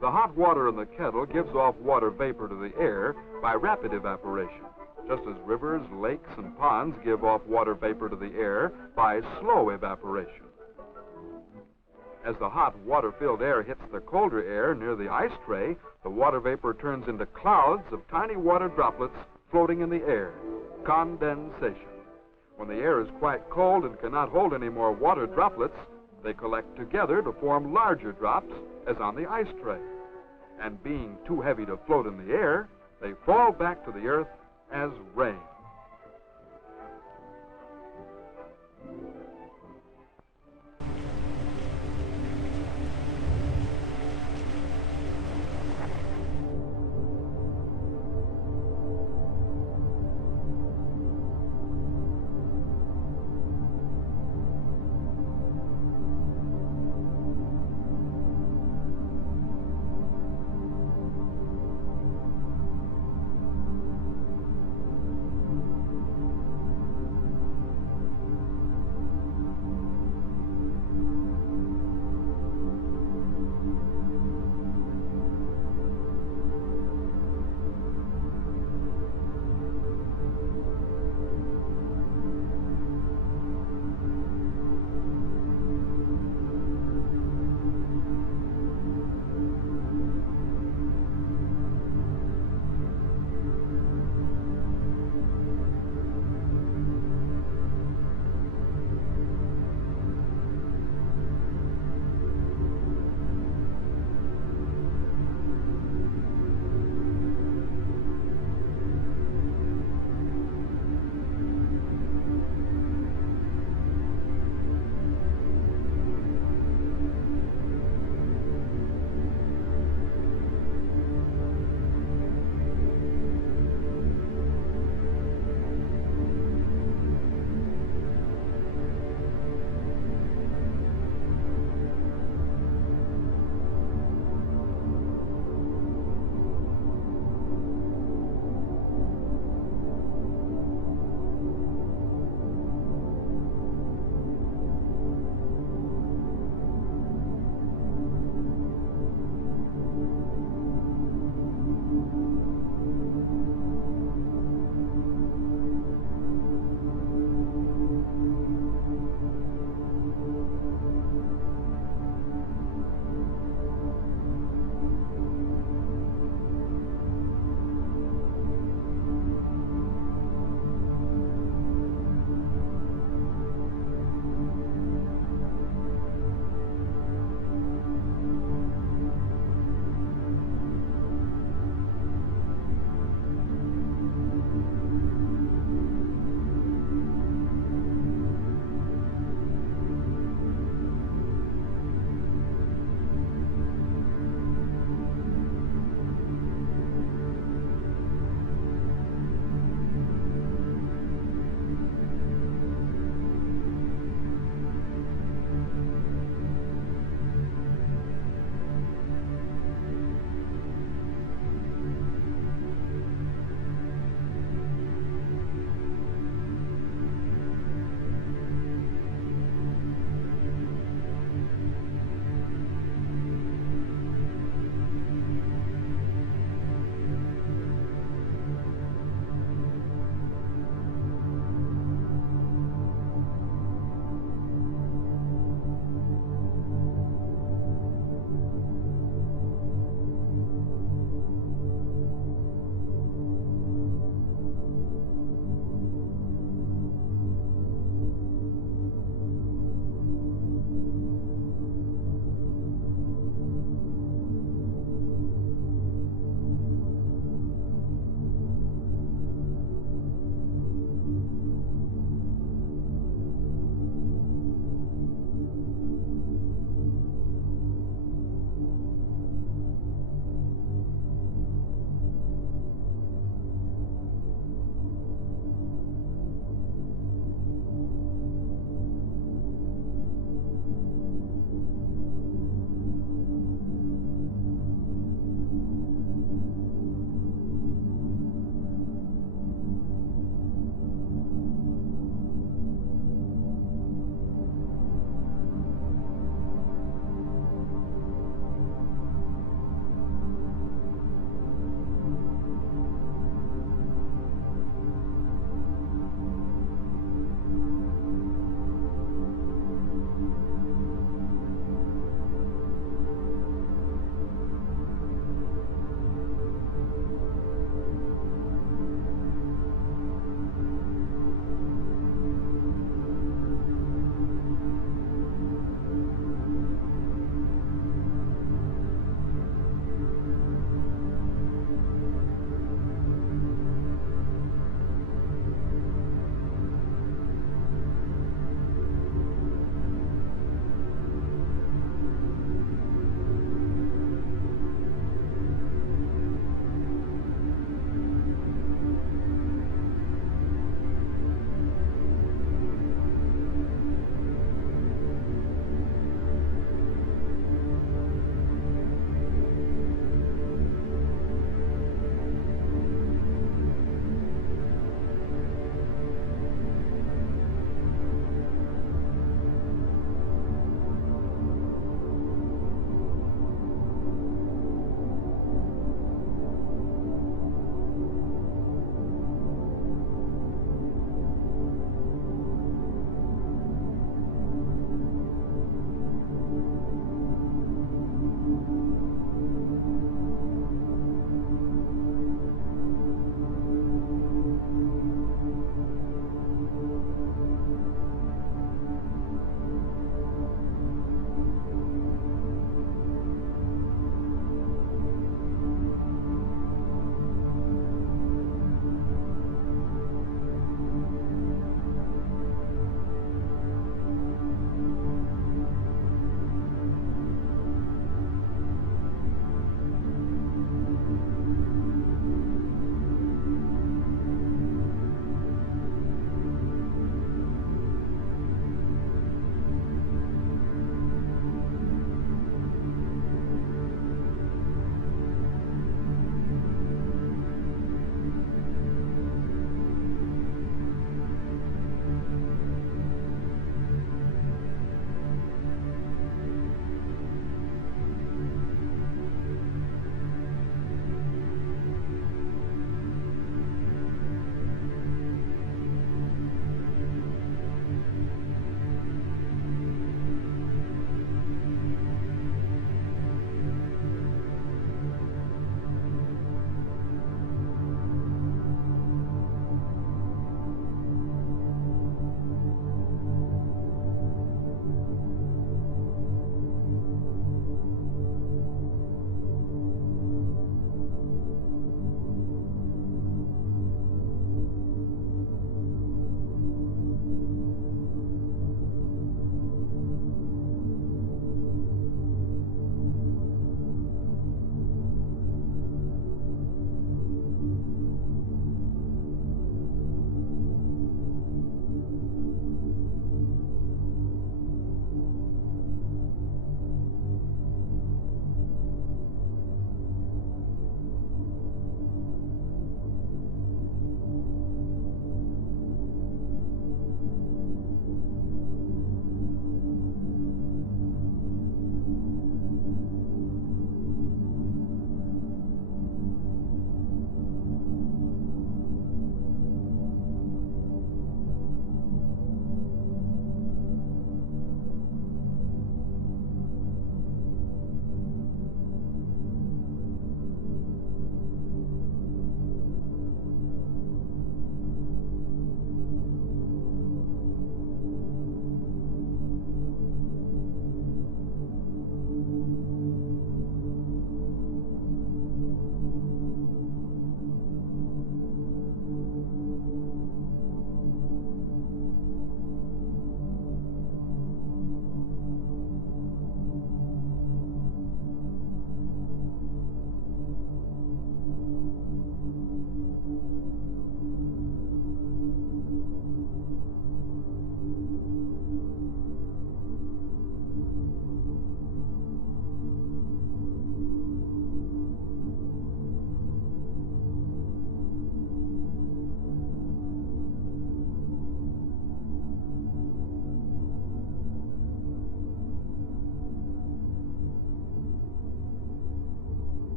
The hot water in the kettle gives off water vapor to the air by rapid evaporation, just as rivers, lakes, and ponds give off water vapor to the air by slow evaporation. As the hot water-filled air hits the colder air near the ice tray, the water vapor turns into clouds of tiny water droplets floating in the air, condensation. When the air is quite cold and cannot hold any more water droplets, they collect together to form larger drops, as on the ice tray. And being too heavy to float in the air, they fall back to the earth as rain.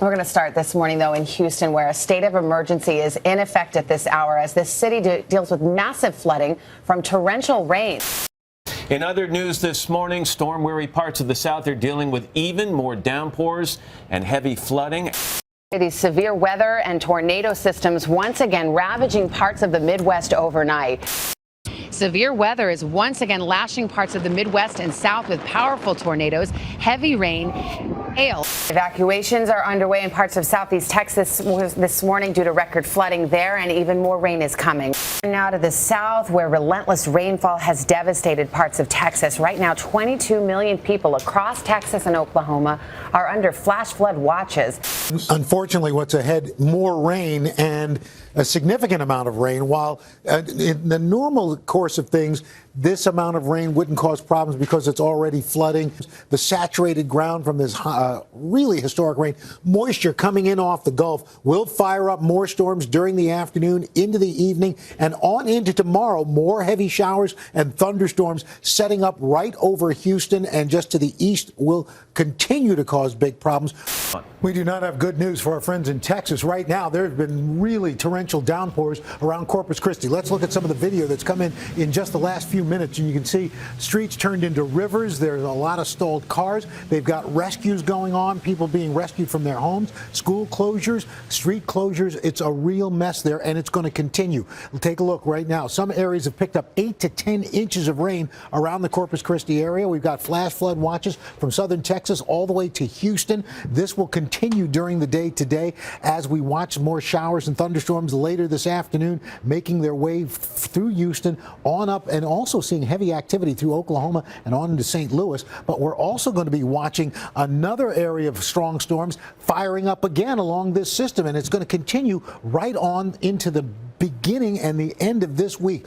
We're going to start this morning, though, in Houston, where a state of emergency is in effect at this hour as this city deals with massive flooding from torrential rain. In other news this morning, storm-weary parts of the South are dealing with even more downpours and heavy flooding. These severe weather and tornado systems once again ravaging parts of the Midwest overnight. Severe weather is once again lashing parts of the Midwest and South with powerful tornadoes, heavy rain, hail. Evacuations are underway in parts of southeast Texas this morning due to record flooding there, and even more rain is coming. Now to the south, where relentless rainfall has devastated parts of Texas. Right now, 22 million people across Texas and Oklahoma are under flash flood watches. Unfortunately, what's ahead, more rain and a significant amount of rain. While in the normal course of things, this amount of rain wouldn't cause problems because it's already flooding. The saturated ground from this really historic rain, moisture coming in off the Gulf will fire up more storms during the afternoon into the evening and on into tomorrow. More heavy showers and thunderstorms setting up right over Houston and just to the east will continue to cause big problems. We do not have good news for our friends in Texas. Right now, there have been really torrential downpours around Corpus Christi. Let's look at some of the video that's come in just the last few minutes, and you can see streets turned into rivers. There's a lot of stalled cars. They've got rescues going on, people being rescued from their homes, school closures, street closures. It's a real mess there, and it's going to continue. We'll take a look right now. Some areas have picked up 8 to 10 inches of rain around the Corpus Christi area. We've got flash flood watches from southern Texas all the way to Houston. This will continue during the day today as we watch more showers and thunderstorms later this afternoon making their way through Houston on up, and also seeing heavy activity through Oklahoma and on into St. Louis. But we're also going to be watching another area of strong storms firing up again along this system, and it's going to continue right on into the beginning and the end of this week.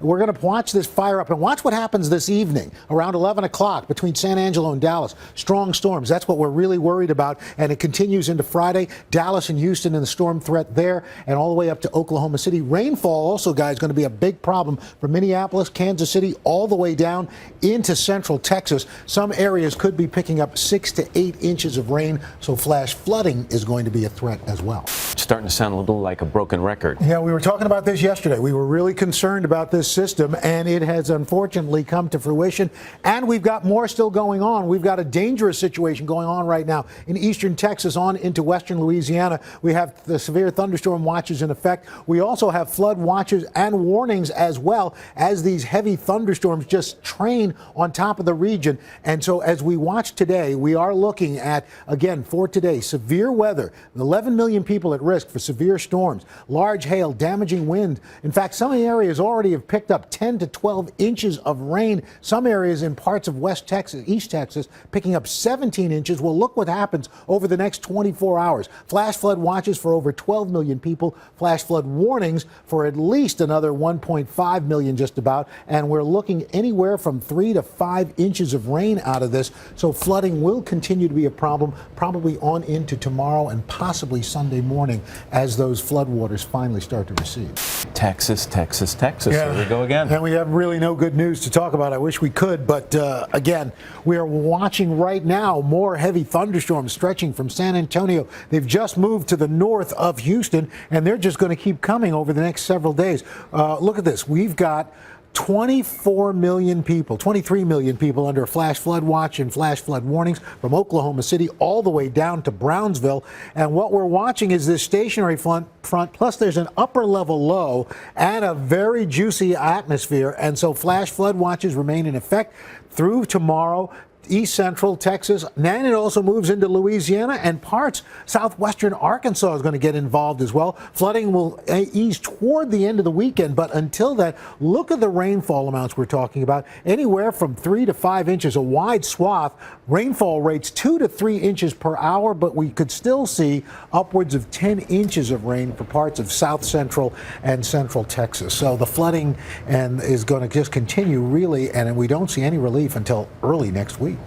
We're going to watch this fire up and watch what happens this evening around 11 o'clock between San Angelo and Dallas. Strong storms. That's what we're really worried about. And it continues into Friday. Dallas and Houston and the storm threat there and all the way up to Oklahoma City. Rainfall also, guys, going to be a big problem from Minneapolis, Kansas City, all the way down into central Texas. Some areas could be picking up 6 to 8 inches of rain. So flash flooding is going to be a threat as well. It's starting to sound a little like a broken record. Yeah, we were talking about this yesterday. We were really concerned about this system, and it has unfortunately come to fruition. And we've got more still going on. We've got a dangerous situation going on right now in eastern Texas on into western Louisiana. We have the severe thunderstorm watches in effect. We also have flood watches and warnings as well as these heavy thunderstorms just train on top of the region. And so as we watch today, we are looking at, again, for today, severe weather, 11 million people at risk for severe storms, large hail, damaging wind. In fact, some areas already have picked up 10 to 12 inches of rain. Some areas in parts of West Texas, East Texas, picking up 17 inches. Well, look what happens over the next 24 hours. Flash flood watches for over 12 million people. Flash flood warnings for at least another 1.5 million just about. And we're looking anywhere from 3 to 5 inches of rain out of this. So flooding will continue to be a problem, probably on into tomorrow and possibly Sunday morning as those floodwaters finally start to recede. Texas, Texas, Texas. Yeah. Here we go again. And we have really no good news to talk about. I wish we could, but again, we are watching right now more heavy thunderstorms stretching from San Antonio. They've just moved to the north of Houston, and they're just going to keep coming over the next several days. Look at this. We've got 24 million people, 23 million people under a flash flood watch and flash flood warnings from Oklahoma City all the way down to Brownsville. And what we're watching is this stationary front, plus there's an upper level low and a very juicy atmosphere. And so flash flood watches remain in effect through tomorrow. East central Texas, then it also moves into Louisiana, and parts southwestern Arkansas is going to get involved as well. Flooding will ease toward the end of the weekend, but until then, look at the rainfall amounts we're talking about. Anywhere from 3 to 5 inches, a wide swath. Rainfall rates 2 to 3 inches per hour, but we could still see upwards of 10 inches of rain for parts of south central and central Texas. So the flooding is going to just continue really, and we don't see any relief until early next week.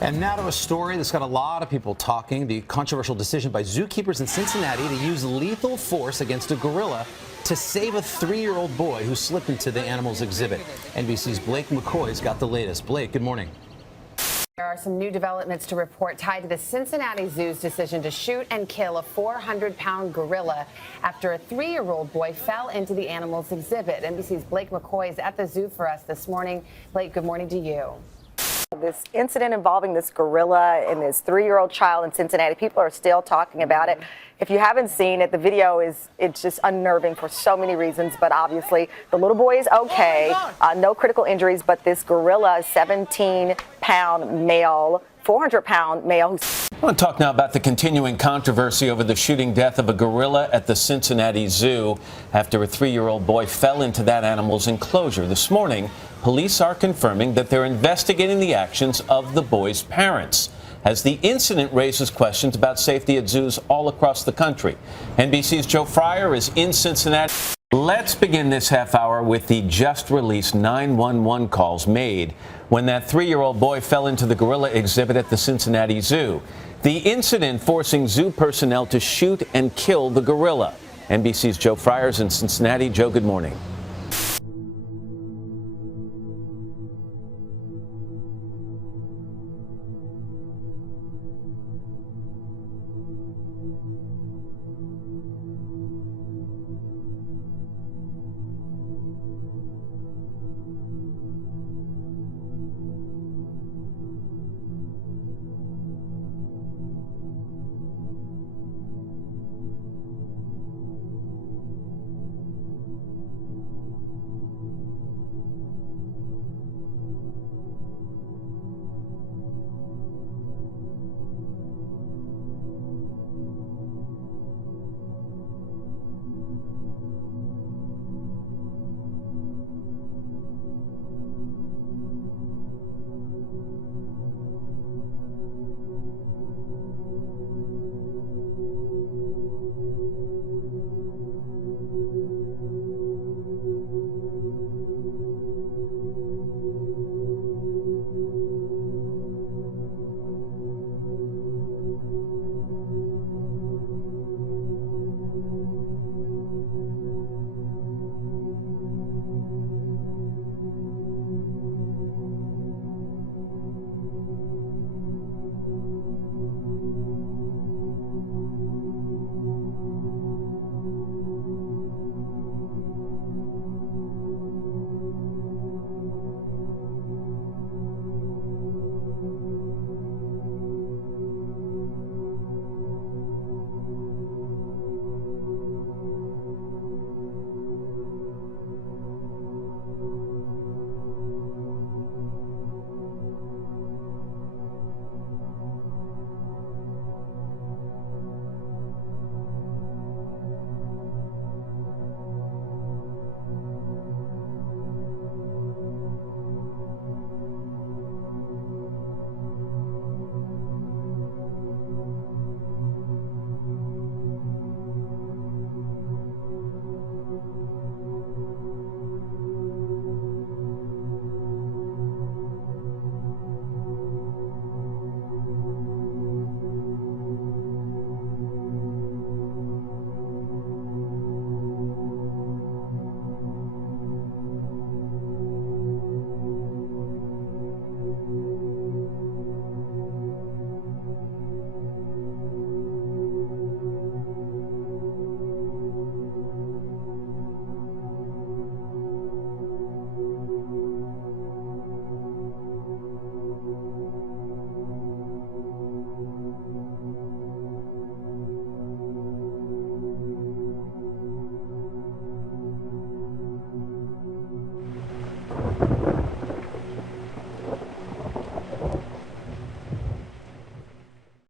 And now to a story that's got a lot of people talking. The controversial decision by zookeepers in Cincinnati to use lethal force against a gorilla to save a 3-year-old boy who slipped into the animal's exhibit. NBC's Blake McCoy's got the latest. Blake, good morning. There are some new developments to report tied to the Cincinnati Zoo's decision to shoot and kill a 400-pound gorilla after a 3-year-old boy fell into the animal's exhibit. NBC's Blake McCoy is at the zoo for us this morning. Blake, good morning to you. This incident involving this gorilla and this 3-year-old child in Cincinnati, people are still talking about it. If you haven't seen it, the video it's just unnerving for so many reasons, but obviously the little boy is okay, no critical injuries, but this gorilla, 17-pound male, 400-pound male. I want to talk now about the continuing controversy over the shooting death of a gorilla at the Cincinnati Zoo after a 3-year-old boy fell into that animal's enclosure. This morning, police are confirming that they're investigating the actions of the boy's parents, as the incident raises questions about safety at zoos all across the country. NBC's Joe Fryer is in Cincinnati. Let's begin this half hour with the just-released 911 calls made when that 3-year-old boy fell into the gorilla exhibit at the Cincinnati Zoo. The incident forcing zoo personnel to shoot and kill the gorilla. NBC's Joe Fryer is in Cincinnati. Joe, good morning.